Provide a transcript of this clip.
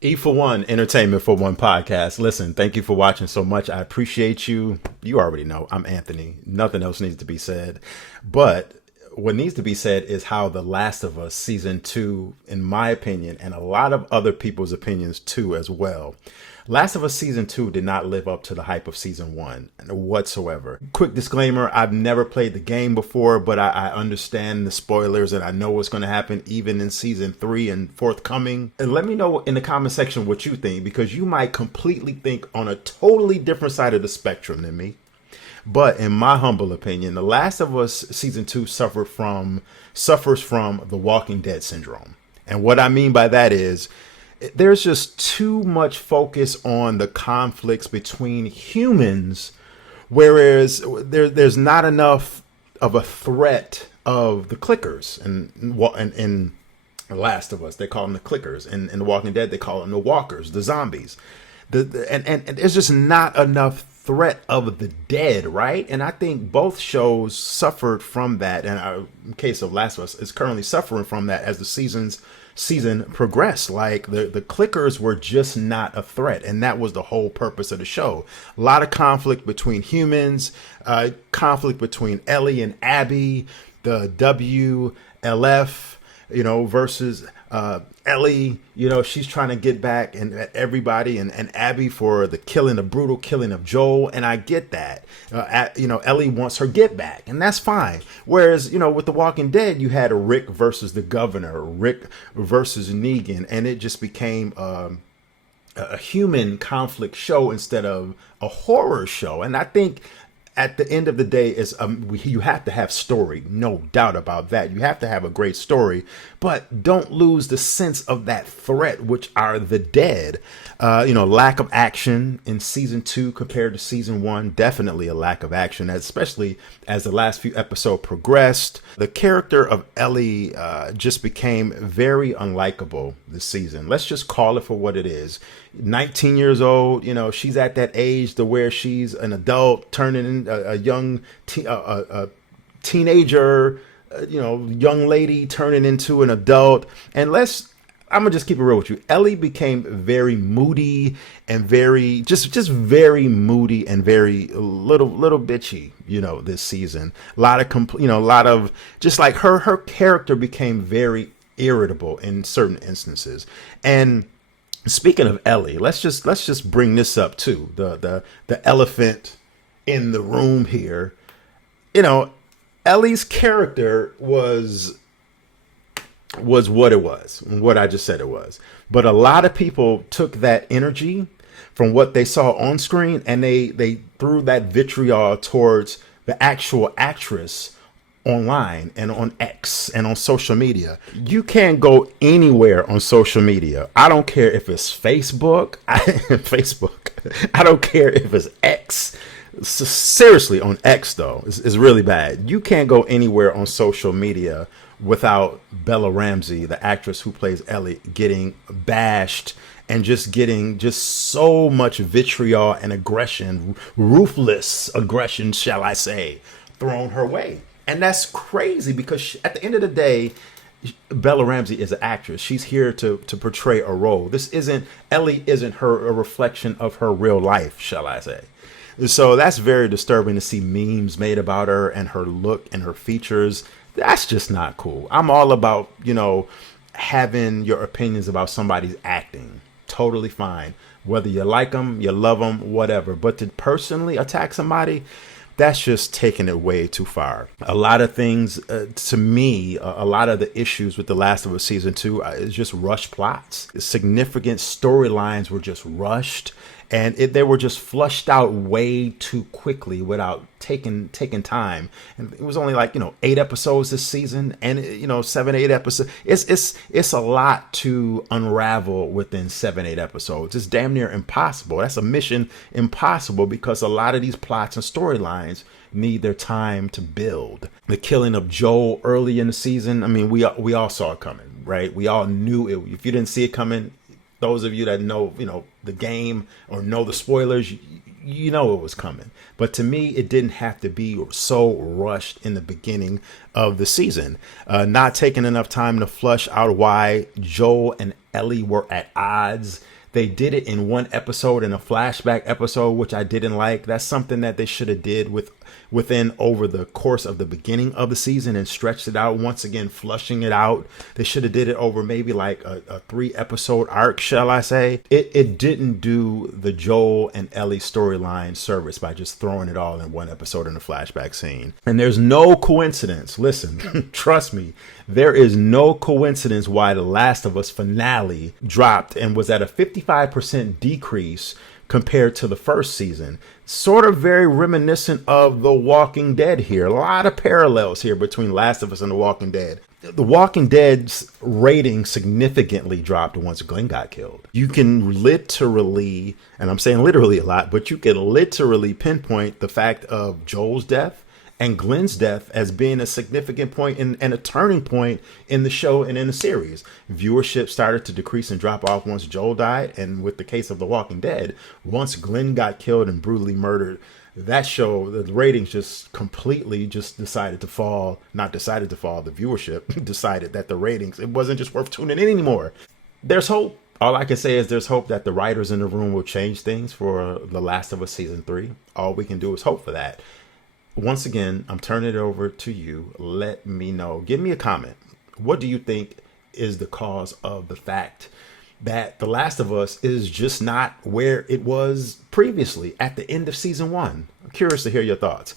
E for one, entertainment for one podcast. Listen, thank you for watching so much. I appreciate you. You already know I'm Anthony. Nothing else needs to be said. But what needs to be said is how The Last of Us season 2, in my opinion, and a lot of other people's opinions too as well, Last of Us season 2 did not live up to the hype of season 1 whatsoever. Quick disclaimer, I've never played the game before, but I understand the spoilers and I know what's going to happen even in season 3 and forthcoming. And let me know in the comment section what you think, because you might completely think on a totally different side of the spectrum than me. But in my humble opinion, The Last of Us season 2 suffers from the Walking Dead syndrome. And what I mean by that is there's just too much focus on the conflicts between humans, whereas there's not enough of a threat of the clickers. And in The Last of Us, they call them the clickers. And in The Walking Dead, they call them the walkers, the zombies. And there's just not enough threat of the dead, right? And I think both shows suffered from that. And in case of Last of Us, is currently suffering from that as the season progressed. Like the clickers were just not a threat, and that was the whole purpose of the show. A lot of conflict between humans, conflict between Ellie and Abby, the WLF, versus Ellie, she's trying to get back and at everybody, and Abby for the brutal killing of Joel. And I get that. Ellie wants her get back, and that's fine. Whereas, with The Walking Dead, you had Rick versus the governor, Rick versus Negan, and it just became a human conflict show instead of a horror show. And I think at the end of the day, you have to have story, no doubt about that. You have to have a great story, but don't lose the sense of that threat, which are the dead. Lack of action in season 2 compared to season 1, definitely a lack of action, especially as the last few episodes progressed. The character of Ellie just became very unlikable this season. Let's just call it for what it is. 19 years old, she's at that age to where she's an adult turning into a young teenager, young lady turning into an adult. And I'm gonna just keep it real with you. Ellie became very moody and very very moody and very little bitchy, this season. A lot of just like her character became very irritable in certain instances. And speaking of Ellie, let's just bring this up too. The elephant in the room here. Ellie's character was what it was, what I just said it was. But a lot of people took that energy from what they saw on screen and they threw that vitriol towards the actual actress online and on X and on social media. You can't go anywhere on social media. I don't care if it's Facebook. I don't care if it's X. So seriously, on X though, it's really bad. You can't go anywhere on social media without Bella Ramsey, the actress who plays Ellie, getting bashed and just getting so much vitriol and aggression, ruthless aggression, shall I say, thrown her way. And that's crazy because at the end of the day, Bella Ramsey is an actress. She's here to portray a role. Ellie isn't a reflection of her real life, shall I say. So that's very disturbing to see memes made about her and her look and her features. That's just not cool. I'm all about, having your opinions about somebody's acting. Totally fine. Whether you like them, you love them, whatever. But to personally attack somebody, that's just taking it way too far. A lot of things, to me, a lot of the issues with The Last of Us season 2 is just rushed plots. Significant storylines were just rushed, and they were just flushed out way too quickly without taking time. And it was only 8 episodes this season, and 7-8 episodes. It's a lot to unravel within 7-8 episodes. It's damn near impossible. That's a mission impossible because a lot of these plots and storylines need their time to build. The killing of Joel early in the season, I mean, we all saw it coming, right? We all knew it. If you didn't see it coming, those of you that know, the game or know the spoilers, you know it was coming. But to me, it didn't have to be so rushed in the beginning of the season. Not taking enough time to flush out why Joel and Ellie were at odds. They did it in one episode, in a flashback episode, which I didn't like. That's something that they should have did within over the course of the beginning of the season and stretched it out. Once again, flushing it out. They should have did it over maybe like a 3-episode arc, shall I say. It didn't do the Joel and Ellie storyline service by just throwing it all in one episode in a flashback scene. And there's no coincidence. Listen, trust me, there is no coincidence why The Last of Us finale dropped and was at a 55% decrease compared to the first season. Sort of very reminiscent of The Walking Dead here. A lot of parallels here between Last of Us and The Walking Dead. The Walking Dead's rating significantly dropped once Glenn got killed. You can literally, and I'm saying literally a lot, but you can literally pinpoint the fact of Joel's death and Glenn's death as being a significant point and a turning point in the show and in the series. Viewership started to decrease and drop off once Joel died. And with the case of The Walking Dead, once Glenn got killed and brutally murdered, that show, the ratings just completely just decided to fall. Not decided to fall, the viewership decided that the ratings, it wasn't just worth tuning in anymore. There's hope. All I can say is there's hope that the writers in the room will change things for The Last of Us Season 3. All we can do is hope for that. Once again, I'm turning it over to you. Let me know. Give me a comment. What do you think is the cause of the fact that The Last of Us is just not where it was previously at the end of season 1? I'm curious to hear your thoughts.